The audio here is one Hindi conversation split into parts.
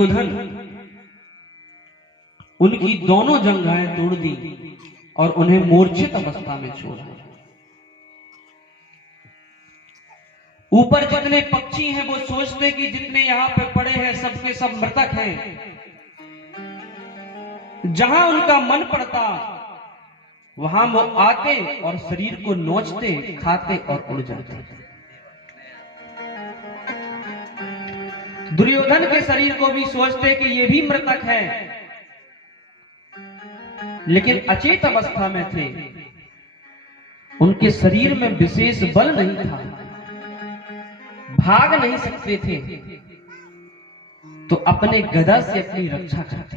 दुर्योधन उनकी दोनों जंघाएं तोड़ दी और उन्हें मूर्छित अवस्था में छोड़ा। ऊपर जितने पक्षी हैं वो सोचते कि जितने यहां पे पड़े हैं सबके सब मृतक हैं। जहां उनका मन पड़ता वहां वो आते और शरीर को नोचते, खाते और उड़ जाते। दुर्योधन के शरीर को भी सोचते कि ये भी मृतक है, लेकिन अचेत अवस्था में थे, उनके शरीर में विशेष बल नहीं था, भाग नहीं सकते थे, तो अपने गदा से अपनी रक्षा करते।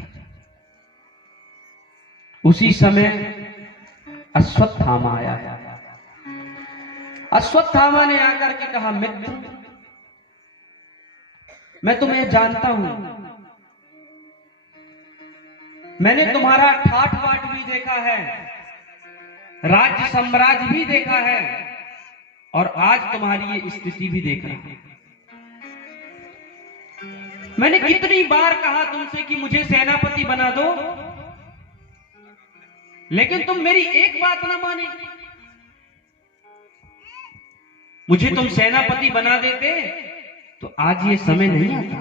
उसी समय अश्वत्थामा आया। अश्वत्थामा ने आकर के कहा, मित्र, मैं तुम्हें जानता हूं, मैंने तुम्हारा ठाठ बाट भी देखा है, राज्य साम्राज्य भी देखा है, और आज तुम्हारी ये स्थिति भी देखा है। मैंने कितनी बार कहा तुमसे कि मुझे सेनापति बना दो, लेकिन तुम मेरी एक बात ना माने। मुझे तुम सेनापति बना देते तो आज ये समय नहीं आता।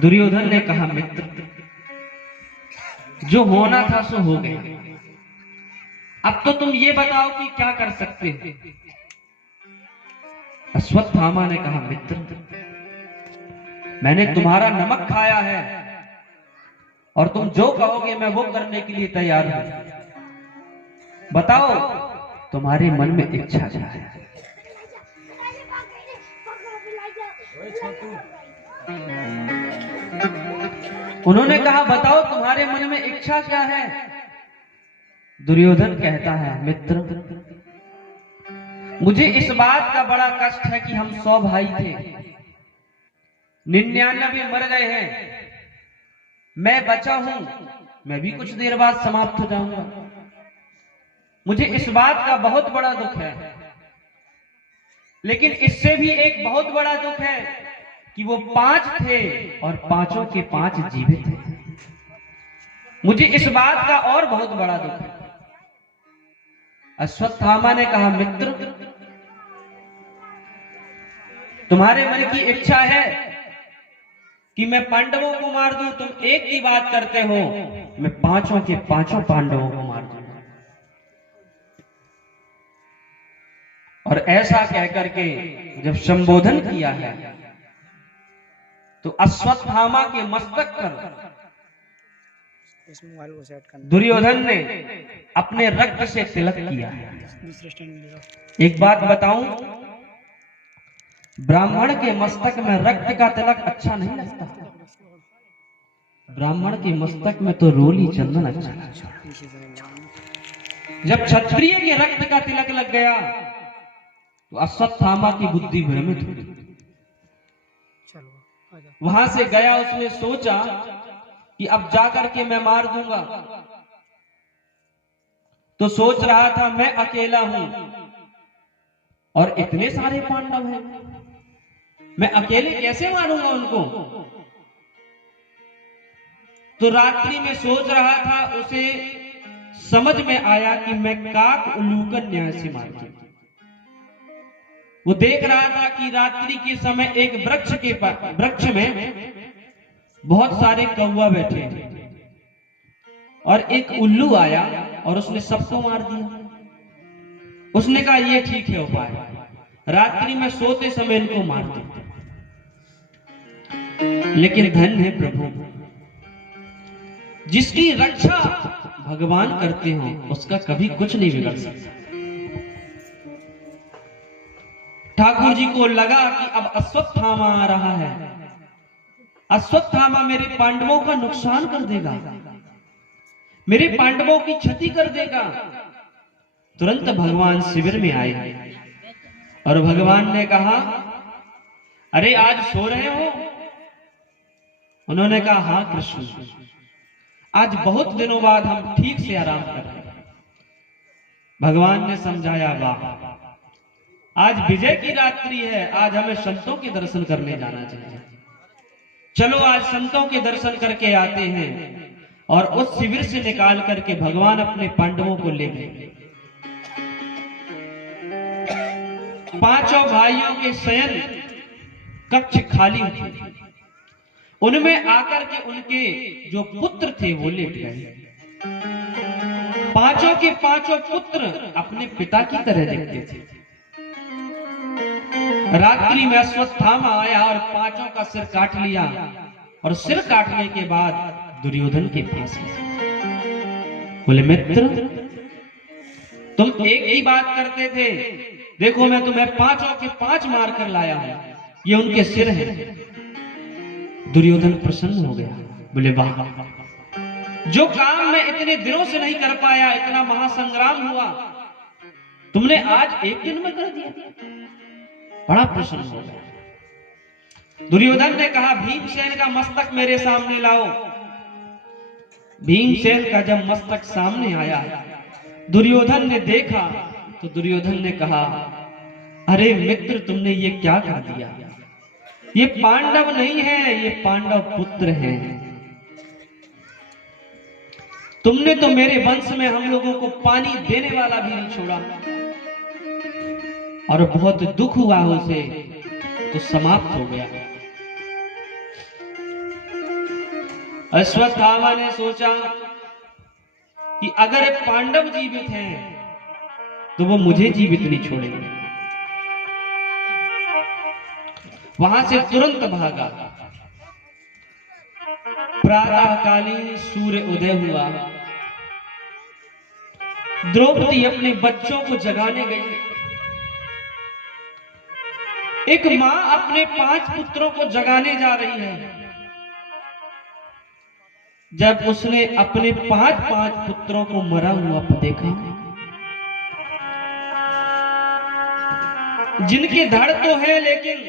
दुर्योधन ने कहा, मित्र, जो होना था सो हो गया, अब तो तुम ये बताओ कि क्या कर सकते हो। अश्वत्थामा ने कहा, मित्र, मैंने तुम्हारा नमक खाया है और तुम जो कहोगे मैं वो करने के लिए तैयार हूं। बताओ तुम्हारे मन में इच्छा क्या है। उन्होंने कहा, बताओ तुम्हारे मन में इच्छा क्या है। दुर्योधन कहता है, मित्र, मुझे इस बात का बड़ा कष्ट है कि हम 100 भाई थे, 99 मर गए हैं, मैं बचा हूं, मैं भी कुछ देर बाद समाप्त हो जाऊंगा। मुझे इस बात का बहुत बड़ा दुख है, लेकिन इससे भी एक बहुत बड़ा दुख है कि वो 5 थे और 5 के 5 जीवित थे। मुझे इस बात का और बहुत बड़ा दुख है। अश्वत्थामा ने कहा, मित्र, तुम्हारे मन की इच्छा है कि मैं पांडवों को मार दूं, तुम एक की बात करते हो, मैं 5 के 5 पांडवों को मार दूंगा। और ऐसा कहकर के जब संबोधन किया है तो अश्वत्थामा के मस्तक पर दुर्योधन ने अपने रक्त से तिलक किया है। एक बात बताऊं, ब्राह्मण के मस्तक में रक्त का तिलक अच्छा नहीं लगता, ब्राह्मण के मस्तक में तो रोली चंदन अच्छा लगता। जब क्षत्रिय के रक्त का तिलक लग गया तो अश्वत्थामा की बुद्धि भ्रमित हो गई। वहां से गया, उसने सोचा कि अब जाकर के मैं मार दूंगा। तो सोच रहा था मैं अकेला हूं और इतने सारे पांडव हैं, मैं अकेले कैसे मारूंगा उनको। तो रात्रि में सोच रहा था, उसे समझ में आया कि मैं काक उल्लूकन न्याय से मार दूंगा। वो देख रहा था कि रात्रि के समय एक वृक्ष में बहुत सारे कौवा बैठे हैं और एक उल्लू आया और उसने सबको मार दिया। उसने कहा, ये ठीक है उपाय, रात्रि में सोते समय इनको मार दो। लेकिन धन्य है प्रभु, जिसकी रक्षा भगवान करते हो उसका कभी कुछ नहीं बिगड़ सकता। ठाकुर जी को लगा कि अब अश्वत्थामा आ रहा है, अश्वत्थामा मेरे पांडवों का नुकसान कर देगा, मेरे पांडवों की क्षति कर देगा। तुरंत भगवान शिविर में आए और भगवान ने कहा, अरे आज सो रहे हो। उन्होंने कहा, हां कृष्ण, आज बहुत दिनों बाद हम ठीक से आराम कर रहे हैं। भगवान ने समझाया, वाह, आज विजय की रात्रि है, आज हमें संतों के दर्शन करने जाना चाहिए। चलो आज संतों के दर्शन करके आते हैं। और उस शिविर से निकाल करके भगवान अपने पांडवों को ले गए। पांचों भाइयों के शयन कक्ष खाली थे, उनमें आकर के उनके जो पुत्र थे वो लेट गए। पांचों के पांचों पुत्र अपने पिता की तरह दिखते थे। रात्रि में अश्वत्थामा आया और पांचों का सिर काट लिया, और सिर काटने के बाद दुर्योधन के पास बोले, मित्र तुम एक ही बात करते थे, देखो मैं तुम्हें पांचों के पांच मार कर लाया हूं, ये उनके सिर हैं। दुर्योधन प्रसन्न हो गया, बोले वाह, जो काम मैं इतने दिनों से नहीं कर पाया, इतना महासंग्राम हुआ, तुमने आज एक दिन में कर दिया। बड़ा प्रसन्न हो गया। दुर्योधन ने कहा, भीमसेन का मस्तक मेरे सामने लाओ। भीमसेन का जब मस्तक सामने आया, दुर्योधन ने देखा तो दुर्योधन ने कहा, अरे मित्र तुमने ये क्या कर दिया, ये पांडव नहीं है, ये पांडव पुत्र हैं। तुमने तो मेरे वंश में हम लोगों को पानी देने वाला भी नहीं छोड़ा, और बहुत दुख हुआ उसे, तो समाप्त हो गया। अश्वत्थामा ने सोचा कि अगर पांडव जीवित हैं तो वो मुझे जीवित नहीं छोड़ेंगे। वहां से तुरंत भागा। प्रातःकालीन सूर्य उदय हुआ। द्रौपदी अपने बच्चों को जगाने गई। एक मां अपने 5 पुत्रों को जगाने जा रही है। जब उसने अपने 5 पुत्रों को मरा हुआ देखा, जिनके धड़ तो है लेकिन